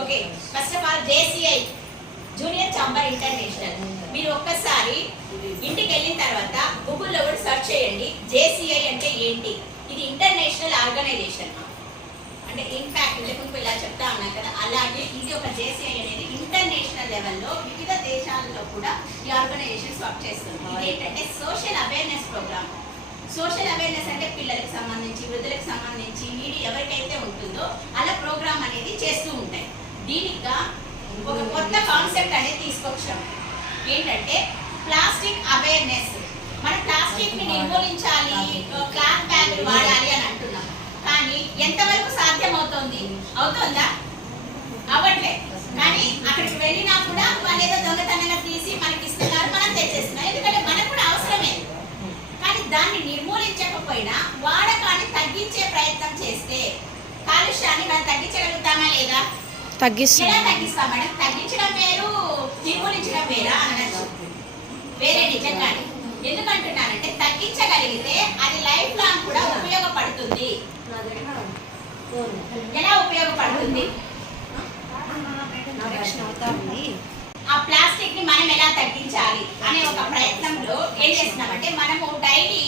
Okay, first of all JCI junior chamber international. మీరు ఒక్కసారి ఇంటికి వెళ్ళిన తర్వాత గూగుల్లో కూడా సెర్చ్ చేయండి జేసీఐ అంటే ఏంటి. ఇది ఇంటర్నేషనల్ ఆర్గనైజేషన్. అంటే ఇన్ఫాక్ట్ ఇంతకు ఇలా చెప్తా ఉన్నాను కదా, అలాగే ఇది ఒక జేసీఐ అనేది ఇంటర్నేషనల్ లెవెల్లో వివిధ దేశాల్లో కూడా ఈ ఆర్గనైజేషన్స్ వర్క్ చేస్తుంది. ఇది ఏంటంటే social awareness program. Social awareness అంటే పిల్లలకు సంబంధించి, వృద్ధులకు సంబంధించి, నీడి ఎవరికైతే ఉంటుందో అలా ప్రోగ్రామ్ అనేది చేస్తూ ఉంటాయి. దీనిగా ఒక కొత్త కాన్సెప్ట్ అనేది తీసుకొచ్చాం. ఏంటంటే ప్లాస్టిక్ అవేర్నెస్. మనం ప్లాస్టిక్ ని నిర్మూలించాలి, క్లాత్ బ్యాగులు వాడాలి అని అంటున్నాం. కానీ ఎంతవరకు సాధ్యం అవుతుందా? అవ్వట్లే. కానీ అక్కడికి వెళ్ళినా కూడా వాళ్ళు ఏదో దొంగతనంగా తీసి మనకి ఇస్తున్నారు, మనం తెచ్చేస్తున్నాం. ఎందుకంటే మనకు కూడా అవసరమే. కానీ దాన్ని నిర్మూలించకపోయినా వాడకాన్ని తగ్గించే ప్రయత్నం చేస్తే కాలుష్యాన్ని మనం తగ్గించగలుగుతామా లేదా? ఎలా తగ్గిస్తాం మేడం? తగ్గించడం వేరు, నిర్మూలించడం వేరా అనొచ్చు. వేరే నిజంగానే. ఎందుకంటున్నానంటే తగ్గించగలిగితే అది లైఫ్ లాంగ్ కూడా ఉపయోగపడుతుంది. ఎలా ఉపయోగపడుతుంది? ఆ ప్లాస్టిక్ ని మనం ఎలా తగ్గించాలి అనే ఒక ప్రయత్నంలో ఏం చేస్తున్నామంటే, మనము డైలీ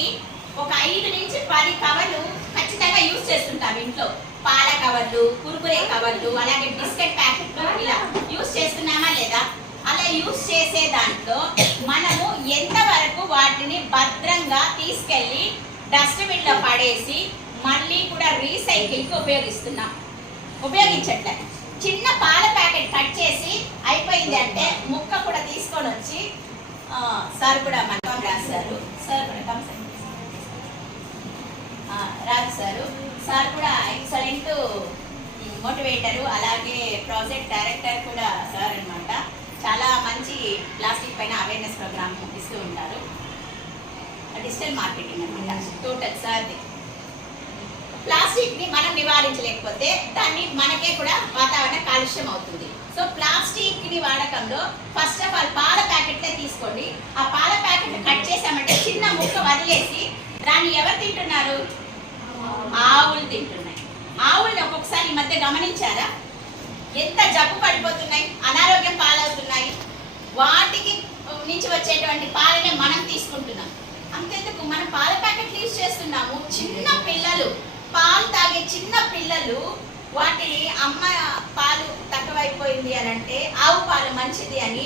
ఒక 5 నుంచి 10 కవర్లు ఖచ్చితంగా యూజ్ చేస్తుంటాం ఇంట్లో. పాల కవర్లు, కుర్కురే కవర్లు, అలాగే బిస్కెట్ ప్యాకెట్లు ఇలా యూజ్ చేస్తున్నామా లేదా? అలా యూజ్ చేసే దాంట్లో మనము ఎంతవరకు వాటిని భద్రంగా తీసుకెళ్లి డస్ట్బిన్ లో పడేసి మళ్ళీ కూడా రీసైకిల్ కి ఉపయోగించట్లేదు. చిన్న పాల ప్యాకెట్ కట్ చేసి అయిపోయింది అంటే ముక్క కూడా తీసుకొని వచ్చి సార్ కూడా మనం రాశారు. సార్ రాజు సార్ కూడా ఎక్సలెంట్ మోటివేటరు, అలాగే ప్రాజెక్ట్ డైరెక్టర్ కూడా సార్ అన్నమాట. చాలా మంచి ప్లాస్టిక్ పైన అవేర్నెస్ ప్రోగ్రామ్ ఇస్తూ ఉంటారు. డిజిటల్ మార్కెటింగ్ అనమాట టోటల్ సార్ది. ప్లాస్టిక్ ని మనం నివారించలేకపోతే దాన్ని మనకే కూడా వాతావరణ కాలుష్యం అవుతుంది. సో ప్లాస్టిక్ ని వాడకంలో ఫస్ట్ ఆఫ్ ఆల్ పాల ప్యాకెట్లే తీసుకోండి. ఆ పాల ప్యాకెట్ కట్ చేసామంటే చిన్న ముక్క వదిలేసి దాన్ని ఎవరు తింటున్నారు? ఆవులు తింటున్నాయి. ఆవుల్ని ఒక్కొక్కసారి ఈ మధ్య గమనించారా? ఎంత జబ్బు పడిపోతున్నాయి, అనారోగ్యం పాలవుతున్నాయి. వాటికి నుంచి వచ్చేటువంటి పాలనే మనం తీసుకుంటున్నాం. అంతెందుకు మనం పాల ప్యాకెట్లు యూజ్ చేస్తున్నాము. చిన్న పిల్లలు, పాలు తాగే చిన్న పిల్లలు వాటిని అమ్మ పాలు తక్కువైపోయింది అని అంటే ఆవు పాలు మంచిది అని